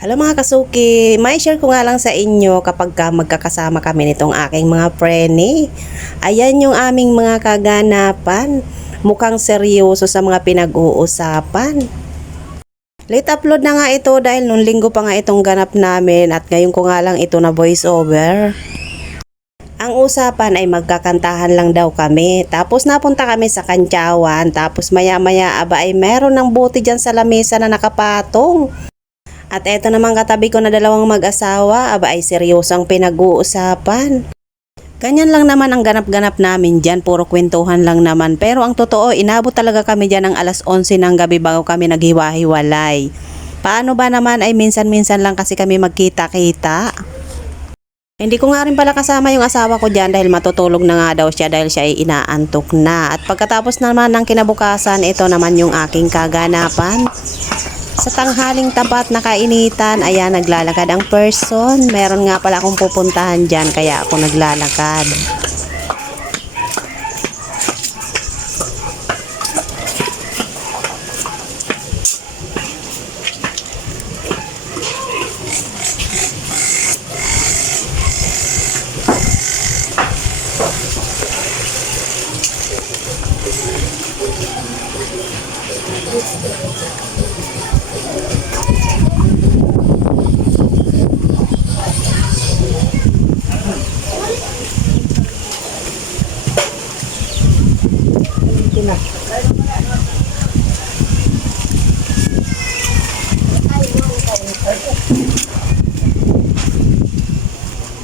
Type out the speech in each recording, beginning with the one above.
Hello mga kasuki, may share ko nga lang sa inyo kapag magkakasama kami nitong aking mga prene. Ayan yung aming mga kaganapan. Mukhang seryoso sa mga pinag-uusapan. Late upload na nga ito dahil nung linggo pa nga itong ganap namin at ngayon ko nga lang ito na voice over. Ang usapan ay magkakantahan lang daw kami. Tapos napunta kami sa Kantyawan. Tapos maya-maya aba ay meron ng buti dyan sa lamesa na nakapatong. At eto naman katabi ko na dalawang mag-asawa, aba ay seryosang pinag-uusapan. Ganyan lang naman ang ganap-ganap namin dyan, puro kwentuhan lang naman. Pero ang totoo, inabot talaga kami dyan ng alas 11 ng gabi bago kami naghiwa-hiwalay. Paano ba naman ay minsan-minsan lang kasi kami magkita-kita. Hindi ko nga rin pala kasama yung asawa ko dyan dahil matutulog na nga daw siya dahil siya ay inaantok na. At pagkatapos naman ng kinabukasan, ito naman yung aking kaganapan. Sa tanghaling tapat na kainitan, ayan, naglalakad ang person. Meron nga pala akong pupuntahan dyan, kaya ako naglalakad.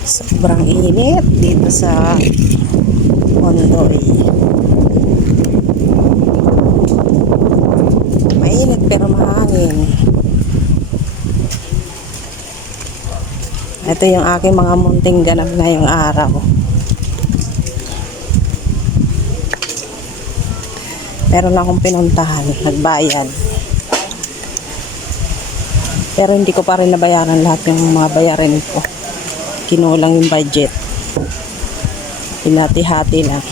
Sobrang init dito sa Ondoy. Mainit pero mahangin. Ito yung aking mga munting ganap ngayong araw. Meron lang akong pinuntahan, nagbayad. Pero hindi ko pa rin nabayaran lahat ng mga bayarin ko. Kinulang yung budget. Pinati-hati lang.